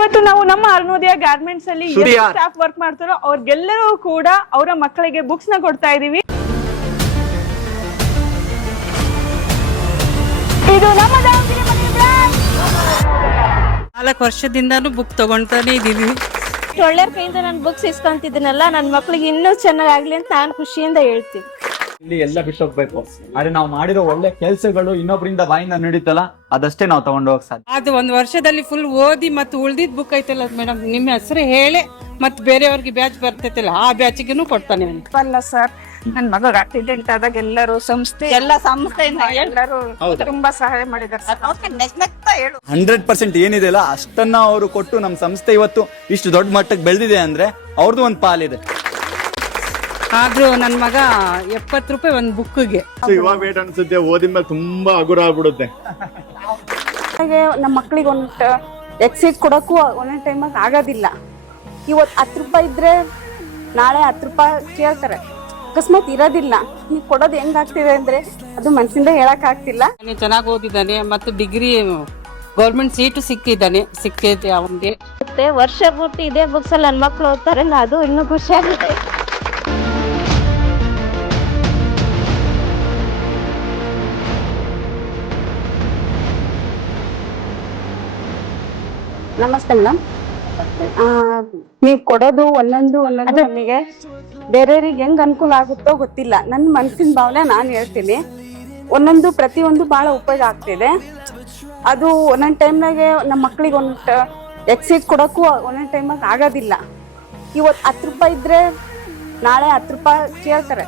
ಇವತ್ತು ನಾವು ನಮ್ಮ ಅರುಣೋದಯ ಗಾರ್ಮೆಂಟ್ಸ್ ಅಲ್ಲಿ ಸ್ಟಾಫ್ ವರ್ಕ್ ಮಾಡ್ತಾರೋ ಅವ್ರಿಗೆಲ್ಲರೂ ಕೂಡ ಅವರ ಮಕ್ಕಳಿಗೆ ಬುಕ್ಸ್ ನ ಕೊಡ್ತಾ ಇದೀವಿ. ಇದು ನಮ್ಮ 4 ವರ್ಷದಿಂದಾನು ಬುಕ್ ತಗೊಂತಾನೆ ಇದೀವಿ. ಒಳ್ಳೆ ಕೈಯಿಂದ ನಾನು ಬುಕ್ಸ್ ಇಸ್ಕೊಂತಿದ್ದೀನಲ್ಲ, ನನ್ನ ಮಕ್ಳಿಗೆ ಇನ್ನೂ ಚೆನ್ನಾಗಾಗ್ಲಿ ಅಂತ ನಾನು ಖುಷಿಯಿಂದ ಹೇಳ್ತೀನಿ. ಇಲ್ಲಿ ಎಲ್ಲ ಬಿಟ್ಟೋಗ್ಬೇಕು, ಆದ್ರೆ ನಾವು ಮಾಡಿರೋ ಒಳ್ಳೆ ಕೆಲ್ಸಗಳು ಇನ್ನೊಬ್ಬರಿಂದ ಬಾಯಿಂದ ನಡೀತಲ್ಲ ಅದಷ್ಟೇ ನಾವು ತಗೊಂಡು ಹೋಗಕ್ ಸಾಧ್ಯ. ಅದು 1 ವರ್ಷದಲ್ಲಿ ಫುಲ್ ಓದಿ ಮತ್ತು ಉಳ್ದಿದ್ ಬುಕ್ ಐತಲ್ಲ ಮೇಡಮ್, ನಿಮ್ಮ ಹೆಸರು ಹೇಳಿ ಮತ್ತೆ ಬೇರೆಯವ್ರಿಗೆ ಬ್ಯಾಚ್ ಬರ್ತೈತಲ್ಲ ಆ ಬ್ಯಾಚಿಗೂ ಕೊಡ್ತಾನೆ. ಅಲ್ಲ ಸರ್, ನನ್ ಮಗ ಆಕ್ಸಿಡೆಂಟ್ ಆದಾಗ ಎಲ್ಲರೂ ಸಂಸ್ಥೆಯಿಂದ ಎಲ್ಲರೂ ತುಂಬಾ ಸಹಾಯ ಮಾಡಿದ್ದಾರೆ. 100% ಏನಿದೆ ಅಲ್ಲ ಅಷ್ಟನ್ನ ಅವರು ಕೊಟ್ಟು ನಮ್ ಸಂಸ್ಥೆ ಇವತ್ತು ಇಷ್ಟು ದೊಡ್ಡ ಮಟ್ಟಕ್ಕೆ ಬೆಳೆದಿದೆ ಅಂದ್ರೆ ಅವ್ರದ್ದು ಒಂದು ಪಾಲಿದೆ. ಆದ್ರೂ ನನ್ ಮಗ 70 ರೂಪಾಯಿ ಒಂದ್ ಬುಕ್ಗೆ. ಇವಾಗ ವೇಟ್ ಅನ್ಸುತ್ತೆ, ಓದಿದ್ಮೇಲೆ ತುಂಬಾ ಹಗುರ ಆಗ್ಬಿಡುತ್ತೆ. ನಮ್ಮ ಮಕ್ಳಿಗೆ ಒಂದು ಎಕ್ಸೈಸ್ ಕೊಡಕ್ಕೂ ಒಂದೊಂದ್ ಟೈಮಾಗ ಆಗೋದಿಲ್ಲ. ಇವತ್ತು 10 ರೂಪಾಯಿ ಇದ್ರೆ ನಾಳೆ 10 ರೂಪಾಯಿ ಕೇಳ್ತಾರೆ, ಅಕಸ್ಮಾತ್ ಇರೋದಿಲ್ಲ. ನೀವು ಕೊಡೋದು ಹೆಂಗಾಗ್ತಿದೆ ಅಂದ್ರೆ ಅದು ಮನಸ್ಸಿಂದ ಹೇಳಕ್ ಆಗ್ತಿಲ್ಲ. ಚೆನ್ನಾಗಿ ಓದಿದ್ದಾನೆ ಮತ್ತು ಡಿಗ್ರಿ ಗೌರ್ಮೆಂಟ್ ಸೀಟು ಸಿಕ್ಕಿದೆ ಅವನಿಗೆ. ಮತ್ತೆ ವರ್ಷ ಪೂರ್ತಿ ಇದೇ ಬುಕ್ಸ್ ಅಲ್ಲಿ ನನ್ನ ಮಕ್ಳು ಓದ್ತಾರಲ್ಲ, ಅದು ಇನ್ನೂ ಖುಷಿ ಆಗುತ್ತೆ. ನಮಸ್ತೆ ಮೇಡಮ್. ನೀವು ಕೊಡೋದು ಒಂದೊಂದು ನಮಗೆ ಬೇರೆಯವ್ರಿಗೆ ಹೆಂಗ್ ಅನುಕೂಲ ಆಗುತ್ತೋ ಗೊತ್ತಿಲ್ಲ. ನನ್ನ ಮನಸ್ಸಿನ ಭಾವನೆ ನಾನು ಹೇಳ್ತೀನಿ. ಒಂದೊಂದು ಪ್ರತಿಯೊಂದು ಬಹಳ ಉಪಯೋಗ ಆಗ್ತಿದೆ. ಅದು ಒಂದೊಂದು ಟೈಮ್ನಾಗೆ ನಮ್ಮ ಮಕ್ಳಿಗೆ ಒಂದು ಎಕ್ಸೈಸ್ ಕೊಡೋಕ್ಕೂ ಒಂದೊಂದು ಟೈಮಾಗ ಆಗೋದಿಲ್ಲ. ಇವತ್ತು 10 ರೂಪಾಯಿ ಇದ್ರೆ ನಾಳೆ 10 ರೂಪಾಯಿ ಕೇಳ್ತಾರೆ,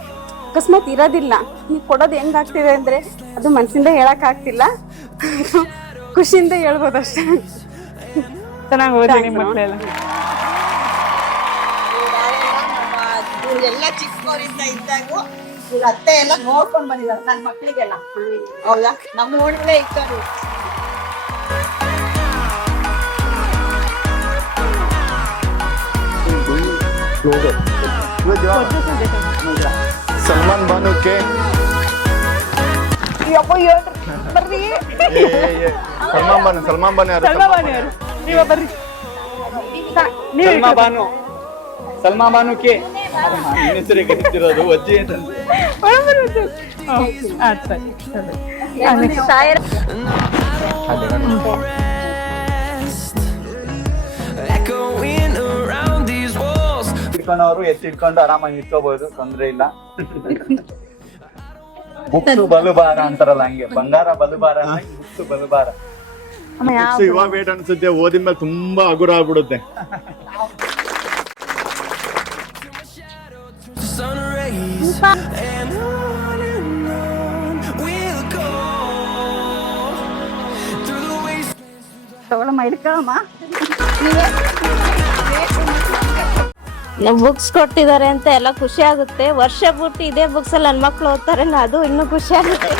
ಅಕಸ್ಮಾತ್ ಇರೋದಿಲ್ಲ. ನೀವು ಕೊಡೋದು ಹೆಂಗಾಗ್ತಿದೆ ಅಂದ್ರೆ ಅದು ಮನಸ್ಸಿಂದ ಹೇಳಕ್ ಆಗ್ತಿಲ್ಲ. ಖುಷಿಯಿಂದ ಹೇಳ್ಬೋದು ಅಷ್ಟೇ. ಚೆನ್ನಾಗಿ ಓದಿ ನಿಮ್ಮ ಮಕ್ಕಳೆಲ್ಲ. ಎಲ್ಲ ಚಿಕ್ಕವರಿಂದ ಇದ್ದಾಗೂ ಇವ್ರ ಅತ್ತೆ ಎಲ್ಲ ನೋಡ್ಕೊಂಡ್ ಬಂದಿದ್ದಾರೆ ನನ್ನ ಮಕ್ಳಿಗೆಲ್ಲ. ಹೌದಾ, ನಮ್ಮ ಓಣಲ್ಲೇ ಇಕ್ಕರು. ಸಲ್ಮಾನ್ ಬಾನುಕ್ಕೆ ಬರ್ರಿ. ಸಲ್ಮಾನ್ ಬಾನು ಯಾರು? ನೀವ ಬರ್ರಿ. ಸಲ್ಮಾ ಬಾನುಕ್ಕೆ ಹೆಸರಿಗೆ ಗೊತ್ತಿರೋದು ಅಜ್ಜಿ ಅಂತ. ಇಟ್ಕೊಂಡವರು ಎತ್ತಿಟ್ಕೊಂಡು ಆರಾಮಾಗಿ ನಿಂತ್ಕೋಬಹುದು, ತೊಂದ್ರೆ ಇಲ್ಲ. ಬುಕ್ಸು ಬಲುಬಾರ ಅಂತಾರಲ್ಲ, ಹಂಗೆ ಬಂಗಾರ ಬಲುಬಾರ, ಬುಕ್ಸು ಬಲುಬಾರ. ಇವಾಗ ವೇಟ್ ಅನ್ಸುತ್ತೆ, ಓದಿದ್ಮೇಲೆ ತುಂಬಾ ಹಗುರ ಆಗ್ಬಿಡುತ್ತೆ. ಬುಕ್ಸ್ ಕೊಟ್ಟಿದ್ದಾರೆ ಅಂತ ಎಲ್ಲ ಖುಷಿ ಆಗುತ್ತೆ. ವರ್ಷ ಪೂರ್ತಿ ಇದೇ ಬುಕ್ಸ್ ಅಲ್ಲಿ ನನ್ನ ಮಕ್ಳು ಓದ್ತಾರಲ್ಲ, ಅದು ಇನ್ನೂ ಖುಷಿ ಆಗುತ್ತೆ.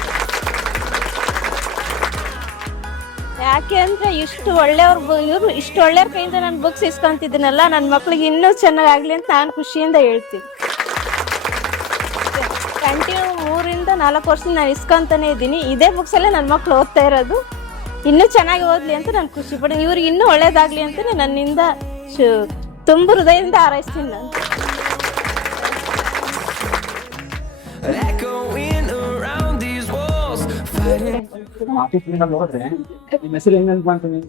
ಯಾಕೆ ಅಂದ್ರೆ ಇಷ್ಟು ಒಳ್ಳೆಯವ್ರ ಕೈಯಿಂದ ನಾನು ಬುಕ್ಸ್ ಇಸ್ಕೊಂತಿದ್ದೀನಲ್ಲ, ನನ್ನ ಮಕ್ಳಿಗೆ ಇನ್ನೂ ಚೆನ್ನಾಗಾಗ್ಲಿ ಅಂತ ನಾನು ಖುಷಿಯಿಂದ ಹೇಳ್ತೀನಿ. ಕಂಟಿನ್ಯೂ 3 ರಿಂದ 4 ವರ್ಷದಿಂದ ನಾನು ಇಸ್ಕೊಂತಾನೆ ಇದ್ದೀನಿ. ಇದೇ ಬುಕ್ಸ್ ಅಲ್ಲೇ ನನ್ನ ಮಕ್ಳು ಓದ್ತಾ ಇರೋದು. ಇನ್ನೂ ಚೆನ್ನಾಗಿ ಓದ್ಲಿ ಅಂತ ನಾನು ಖುಷಿ ಪಡ್ತೀನಿ. ಇವ್ರಿಗೆ ಇನ್ನೂ ಒಳ್ಳೇದಾಗ್ಲಿ ಅಂತ ನನ್ನಿಂದ ತುಂಬ ಹೃದಯದಿಂದ ಹಾರೈಸ್ತೀನಿ ನಾನು. ನಿಮ್ಮ ಹೆಸರು ಹೆಂಗ್ ಅನ್ಕೊಂತೀನಿ?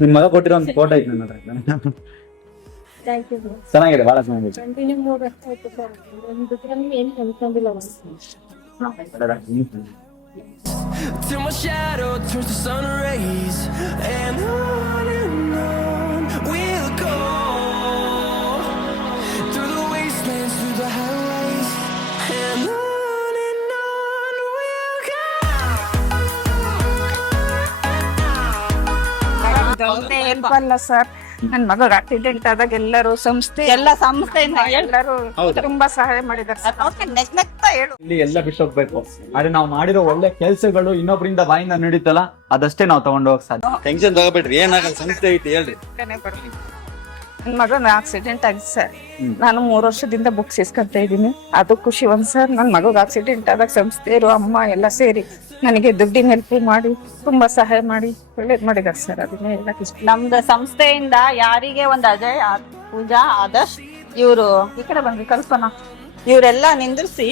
ನಿಮ್ ಮಗ ಕೊಟ್ಟಿರೋ ಒಂದು ಫೋಟೋ ಐತೆ ನನ್ನ ಹತ್ರ. ಚೆನ್ನಾಗಿದೆ, ಬಹಳ ಚೆನ್ನಾಗಿದೆ. Till my shadow turns to sun rays, and on we'll go, through the wastelands, through the highways, and on we'll go. Help ಅಲ್ಲ ಸರ್, ನನ್ ಮಗ ಆಕ್ಸಿಡೆಂಟ್ ಆದಾಗ ಎಲ್ಲರೂ ಸಂಸ್ಥೆಯಿಂದ ಎಲ್ಲರೂ ತುಂಬಾ ಸಹಾಯ ಮಾಡಿದ್ದಾರೆ. ಇಲ್ಲಿ ಎಲ್ಲ ಬಿಟ್ಟೋಗ್ಬೇಕು, ಆದ್ರೆ ನಾವು ಮಾಡಿರೋ ಒಳ್ಳೆ ಕೆಲ್ಸಗಳು ಇನ್ನೊಬ್ಬರಿಂದ ಬಾಯಿಂದ ನಡೀತಲ್ಲ ಅದಷ್ಟೇ ನಾವು ತಗೊಂಡು ಹೋಗಕ್ ಸಾಧ್ಯ. ಟೆನ್ಷನ್ ತಗೋಬೇಡ್ರಿ, ಏನಾಗಲ್ಲ, ಸಂಸ್ಥೆ ಐತಿ ಹೇಳ್ರಿ. ನನ್ ಮಗನ ಆಕ್ಸಿಡೆಂಟ್ ಆಗಿದೆ ಸರ್. ನಾನು 3 ವರ್ಷದಿಂದ ಬುಕ್ಸ್ ಇಸ್ಕೊಂತ ಇದ್ದೀನಿ. ಅದು ಖುಷಿ ಒಂದ್ ಸರ್. ನನ್ ಮಗಗ್ ಆಕ್ಸಿಡೆಂಟ್ ಆದಾಗ ಸಂಸ್ಥೆಯರು, ಅಮ್ಮ ಎಲ್ಲ ಸೇರಿ ನನಗೆ ದುಡ್ಡಿನ ಹೆಲ್ಪ್ ಮಾಡಿ ತುಂಬಾ ಸಹಾಯ ಮಾಡಿ ಒಳ್ಳೇದ್ ಮಾಡಿದಾರೆ ಸರ್. ಅದನ್ನೇ ಎಲ್ಲ ನಮ್ದು ಸಂಸ್ಥೆಯಿಂದ ಯಾರಿಗೆ ಒಂದು ಅಜಯ್ ಪೂಜಾ ಆದರ್ಶ್ ಇವರು ಈ ಕಡೆ ಬಂದ್ವಿ ಕಲ್ಪನಾ ಇವರೆಲ್ಲ ನಿಂದಿರ್ಸಿ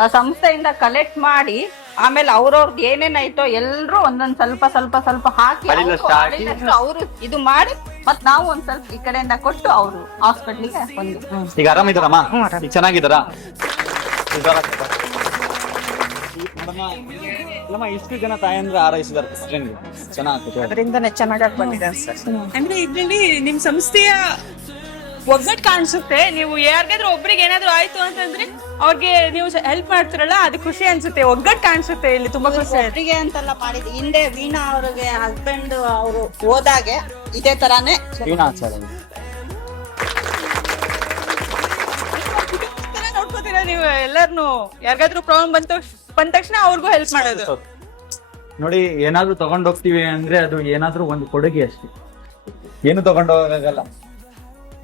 ಆ ಸಂಸ್ಥೆಯಿಂದ ಕಲೆಕ್ಟ್ ಮಾಡಿ ಆಮೇಲೆ ಅವ್ರವ್ರಿಗೆ ಏನೇನಾಯ್ತೋ ಎಲ್ರು ಒಂದೊಂದ್ ಸ್ವಲ್ಪ ಸ್ವಲ್ಪ ಸ್ವಲ್ಪ ಹಾಕಿ ಅವರು ಇದು ಮಾಡಿ ಮತ್ ನಾವು ಒಂದ್ ಸ್ವಲ್ಪ ಈ ಕಡೆಯಿಂದ ಕೊಟ್ಟು ಅವರು ಹಾಸ್ಪಿಟ್ಲಿಗೆ ಬಂದು ಈಗ ಆರಾಮಿದಾರಮ್ಮ? ಈಗ ಚೆನ್ನಾಗಿದ್ದಾರಾ? ಇಷ್ಟು ಜನ ತಾಯಂದ್ರೆ ಆರೈಸಿದಾರೆ ಚೆನ್ನಾಗಿ, ಅದರಿಂದನೇ ಚೆನ್ನಾಗಿ ಬಂದಿದ್ದಾರೆ ಸರ್. ಅಂದ್ರೆ ಇದ್ರಲ್ಲಿ ನಿಮ್ ಸಂಸ್ಥೆಯ ಒಗ್ಗಟ್ಟು ಕಾಣಿಸುತ್ತೆ. ನೀವು ಯಾರಿಗಾದ್ರೂ ಒಬ್ರಿಗೆ ಏನಾದ್ರು ಆಯ್ತು ಅಂತಂದ್ರೆ ಅವ್ರಿಗೆ ನೀವು ಹೆಲ್ಪ್ ಮಾಡ್ತಿರಲ್ಲ, ಅದು ಖುಷಿ ಅನ್ಸುತ್ತೆ. ಒಗ್ಗಟ್ಟು ಕಾಣಿಸುತ್ತೆ ಇಲ್ಲಿ, ತುಂಬಾ ಖುಷಿ ಆಯ್ತು. ಒಬ್ರಿಗೆ ಅಂತೆಲ್ಲ ಮಾಡಿದ್ ಹಿಂದೆ ವೀಣಾ ಅವ್ರಿಗೆ ಹಸ್ಬೆಂಡ್ ಅವರು ಹೋದಾಗೆ ಇದೇ ತರಾನೇ ನೋಡ್ಕೋತೀರಾ ನೀವು ಎಲ್ಲಾರ್ನು? ಯಾರಿಗಾದ್ರೂ ಪ್ರಾಬ್ಲಮ್ ಬಂದ ತಕ್ಷಣ ಅವ್ರಿಗೂ ಹೆಲ್ಪ್ ಮಾಡೋದು. ನೋಡಿ, ಏನಾದ್ರೂ ತಗೊಂಡ್ ಹೋಗ್ತೀವಿ ಅಂದ್ರೆ ಅದು ಏನಾದ್ರೂ ಒಂದು ಕೊಡುಗೆ ಅಷ್ಟೇ, ಏನು ತಗೊಂಡ್ ಹೋಗಲ್ಲ.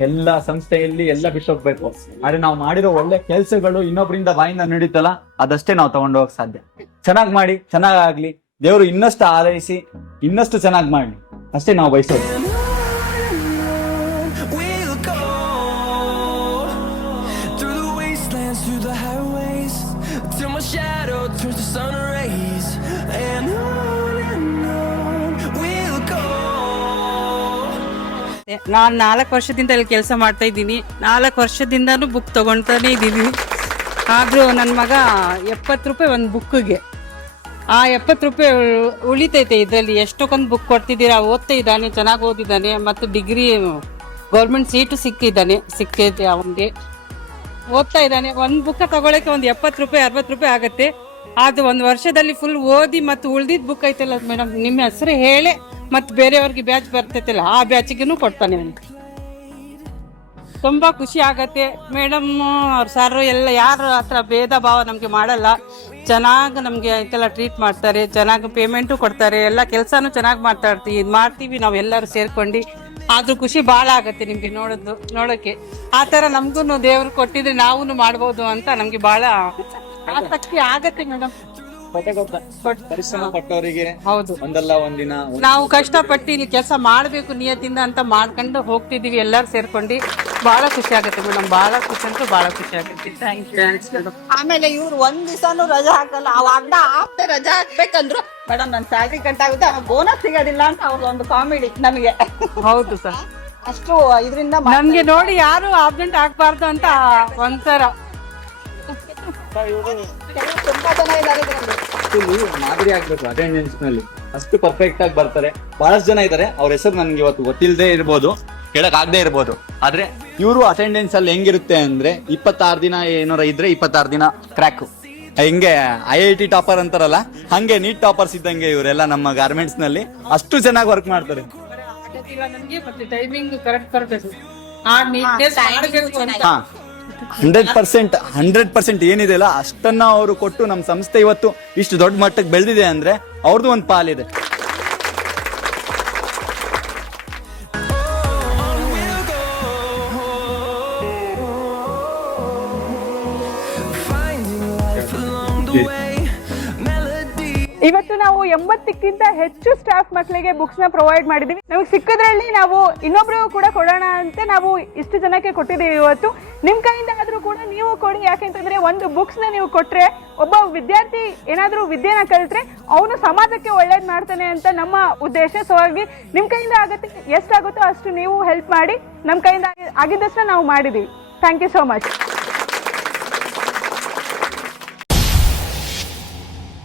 ಎಲ್ಲ ಸಂಸ್ಥೆಯಲ್ಲಿ ಎಲ್ಲ ಬಿಟ್ಟು ಹೋಗ್ಬೇಕು. ಆದ್ರೆ ನಾವು ಮಾಡಿರೋ ಒಳ್ಳೆ ಕೆಲ್ಸಗಳು ಇನ್ನೊಬ್ರಿಂದ ಬಾಯಿಂದ ನಡೀತಲ್ಲ, ಅದಷ್ಟೇ ನಾವು ತಗೊಂಡು ಹೋಗಕ್ ಸಾಧ್ಯ. ಚೆನ್ನಾಗ್ ಮಾಡಿ, ಚೆನ್ನಾಗಾಗ್ಲಿ, ದೇವ್ರು ಇನ್ನಷ್ಟು ಆರೈಸಿ ಇನ್ನಷ್ಟು ಚೆನ್ನಾಗ್ ಮಾಡ್ಲಿ, ಅಷ್ಟೇ ನಾವು ಬಯಸೋದು. we'll go through the wastelands, through the highways, till my shadow turns to sun rays, and on we'll go. ನಾನ್ 4 ವರ್ಷದಿಂದ ಇಲ್ಲಿ ಕೆಲಸ ಮಾಡ್ತಾ ಇದ್ದೀನಿ. 4 ವರ್ಷದಿಂದಾನು ಬುಕ್ ತಗೊಳ್ತಾನೆ ಇದ್ದೀನಿ. ಆದ್ರೂ ನನ್ನ ಮಗ 70 ರೂಪಾಯಿ ಒಂದು ಬುಕ್ಗೆ, ಆ 70 ರೂಪಾಯಿ ಉಳಿತೈತೆ. ಇದರಲ್ಲಿ ಎಷ್ಟೊಂದು ಬುಕ್ ಕೊಡ್ತಿದ್ದೀರಾ, ಓದ್ತಾ ಇದ್ದಾನೆ, ಚೆನ್ನಾಗಿ ಓದಿದ್ದಾನೆ, ಮತ್ತು ಡಿಗ್ರಿ ಗೌರ್ಮೆಂಟ್ ಸೀಟು ಸಿಕ್ಕೈತೆ ಅವನಿಗೆ, ಓದ್ತಾ ಇದ್ದಾನೆ. ಒಂದು ಬುಕ್ ತಗೊಳಕ್ಕೆ ಒಂದು 70 ರೂಪಾಯಿ 60 ರೂಪಾಯಿ ಆಗುತ್ತೆ. ಅದು ಒಂದು ವರ್ಷದಲ್ಲಿ ಫುಲ್ ಓದಿ ಮತ್ತು ಉಳ್ದಿದ್ ಬುಕ್ ಐತಲ್ಲ ಮೇಡಮ್, ನಿಮ್ಮ ಹೆಸರು ಹೇಳಿ ಮತ್ತು ಬೇರೆಯವ್ರಿಗೆ ಬ್ಯಾಚ್ ಬರ್ತೈತಲ್ಲ, ಆ ಬ್ಯಾಚಿಗೂ ಕೊಡ್ತಾನೆ ಅವನು. ತುಂಬಾ ಖುಷಿ ಆಗತ್ತೆ ಮೇಡಮ್. ಅವ್ರ ಸರ್ ಎಲ್ಲ ಯಾರ ಹತ್ರ ಭೇದ ಭಾವ ನಮ್ಗೆ ಮಾಡಲ್ಲ, ಚೆನ್ನಾಗಿ ನಮ್ಗೆ ಇದೆಲ್ಲ ಟ್ರೀಟ್ ಮಾಡ್ತಾರೆ, ಚೆನ್ನಾಗಿ ಪೇಮೆಂಟು ಕೊಡ್ತಾರೆ, ಎಲ್ಲ ಕೆಲಸನೂ ಚೆನ್ನಾಗಿ ಮಾಡ್ತೀವಿ ನಾವು ಎಲ್ಲರೂ ಸೇರ್ಕೊಂಡು. ಆದ್ರೂ ಖುಷಿ ಭಾಳ ಆಗತ್ತೆ ನಿಮ್ಗೆ ನೋಡೋಕೆ. ಆ ತರ ನಮ್ಗೂ ದೇವ್ರು ಕೊಟ್ಟಿದ್ರೆ ನಾವು ಮಾಡ್ಬೋದು ಅಂತ ನಮ್ಗೆ ಬಹಳ ಆಸಕ್ತಿ ಆಗತ್ತೆ ಮೇಡಮ್. ಪರಿಶ್ರಮ ಪಟ್ಟವರಿಗೆ ಹೌದು, ಒಂದಲ್ಲ ಒಂದಿನ ನಾವು ಕಷ್ಟಪಟ್ಟು ಇಲ್ಲಿ ಕೆಲಸ ಮಾಡ್ಬೇಕು ನಿಯತಿಂದ ಅಂತ ಮಾಡ್ಕೊಂಡು ಹೋಗ್ತಿದೀವಿ ಎಲ್ಲರೂ ಸೇರ್ಕೊಂಡು. ಬಹಳ ಖುಷಿ ಆಗುತ್ತೆ ಮೇಡಮ್, ಬಹಳ ಖುಷಿ ಅಂತೂ ಬಹಳ ಖುಷಿ ಆಗುತ್ತೆ. Thanks madam. ಆಮೇಲೆ ಇವ್ರು ಒಂದ್ ದಿವಸನು ರಜಾ ಹಾಕಲ್ಲ. ಅವಾಗ ಆಫ್ಟರ್ ರಜಾ ಹಾಕ್ಬೇಕಂದ್ರು ಮೇಡಮ್ ನನ್ ಸ್ಯಾಲ್ರಿ ಕಟ್ ಆಗುತ್ತೆ, ಬೋನಸ್ ಸಿಗೋದಿಲ್ಲ ಅಂತ ಅವ್ರ ಒಂದು ಕಾಮಿಡಿ ನಮಗೆ. ಹೌದು ಸರ್, ಅಷ್ಟು ಇದರಿಂದ ನಮ್ಗೆ ನೋಡಿ ಯಾರು ಆಬ್ಸೆಂಟ್ ಆಗ್ಬಾರ್ದು ಅಂತ ಒಂಥರ ತುಂಬಾ ಜನ ಇದ್ದಾರೆ ಇದ್ರಲ್ಲಿ. ಮಾದರಿ ಆಗ್ಬೇಕು ಅಟೆಂಡೆನ್ಸ್ ನಲ್ಲಿ, ಅಷ್ಟು ಪರ್ಫೆಕ್ಟ್ ಆಗಿ ಬರ್ತಾರೆ. ಬಹಳಷ್ಟು ಜನ ಇದ್ದಾರೆ, ಅವ್ರ ಹೆಸರು ನನ್ಗೆ ಇವತ್ತು ಗೊತ್ತಿಲ್ಲದೆ ಇರ್ಬೋದು, ಹೇಳಕ್ ಆಗದೆ ಇರ್ಬೋದು. ಆದ್ರೆ ಇವರು ಅಟೆಂಡೆನ್ಸ್ ಅಲ್ಲಿ ಹೆಂಗಿರುತ್ತೆ ಅಂದ್ರೆ 26 ದಿನ ಏನಾರ ಇದ್ರೆ 26 ದಿನ ಕ್ರ್ಯಾಕ್. ಹಿಂಗೆ IIT ಟಾಪರ್ ಅಂತಾರಲ್ಲ, ಹಂಗೆ ನೀಟ್ ಟಾಪರ್ಸ್ ಇದ್ದಂಗೆ ಇವರೆಲ್ಲ ನಮ್ಮ ಗಾರ್ಮೆಂಟ್ಸ್ ನಲ್ಲಿ ಅಷ್ಟು ಚೆನ್ನಾಗಿ ವರ್ಕ್ ಮಾಡ್ತಾರೆ. ಟೈಮಿಂಗ್ ಕರೆಕ್ಟ್ ಬರಬೇಕು, ಆ ನೀಟ್ನೆಸ್ ಮಾಡಬೇಕು ಅಂತ. 100% ಏನಿದೆ ಅಲ್ಲ ಅಷ್ಟನ್ನ ಅವರು ಕೊಟ್ಟು ನಮ್ಮ ಸಂಸ್ಥೆ ಇವತ್ತು ಇಷ್ಟು ದೊಡ್ಡ ಮಟ್ಟಕ್ಕೆ ಬೆಳೆದಿದೆ ಅಂದ್ರೆ ಅವ್ರದ್ದು ಒಂದು ಪಾಲಿದೆ. ಇವತ್ತು ನಾವು 80ಕ್ಕಿಂತ ಹೆಚ್ಚು ಸ್ಟಾಫ್ ಮಕ್ಕಳಿಗೆ ಬುಕ್ಸ್ ನ ಪ್ರೊವೈಡ್ ಮಾಡಿದೀವಿ. ನಮಗೆ ಸಿಕ್ಕದ್ರಲ್ಲಿ ನಾವು ಇನ್ನೊಬ್ರು ಕೂಡ ಕೊಡೋಣ ಅಂತ ನಾವು ಇಷ್ಟು ಜನಕ್ಕೆ ಕೊಟ್ಟಿದ್ದೀವಿ. ಇವತ್ತು ನಿಮ್ ಕೈಯಿಂದ ಆದ್ರೂ ಕೂಡ ನೀವು ಕೊಡಿ. ಯಾಕೆಂತಂದ್ರೆ ಒಂದು ಬುಕ್ಸ್ ನ ನೀವು ಕೊಟ್ರೆ ಒಬ್ಬ ವಿದ್ಯಾರ್ಥಿ ಏನಾದ್ರೂ ವಿದ್ಯೆನ ಕಲಿತ್ರೆ ಅವನು ಸಮಾಜಕ್ಕೆ ಒಳ್ಳೇದ್ ಮಾಡ್ತಾನೆ ಅಂತ ನಮ್ಮ ಉದ್ದೇಶ. ಸೊ ಹಾಗಾಗಿ ನಿಮ್ ಕೈಯಿಂದ ಆಗುತ್ತೆ, ಎಷ್ಟಾಗುತ್ತೋ ಅಷ್ಟು ನೀವು ಹೆಲ್ಪ್ ಮಾಡಿ. ನಮ್ ಕೈಯಿಂದ ಆಗಿದ್ದಷ್ಟು ನಾವು ಮಾಡಿದೀವಿ. Thank you so much.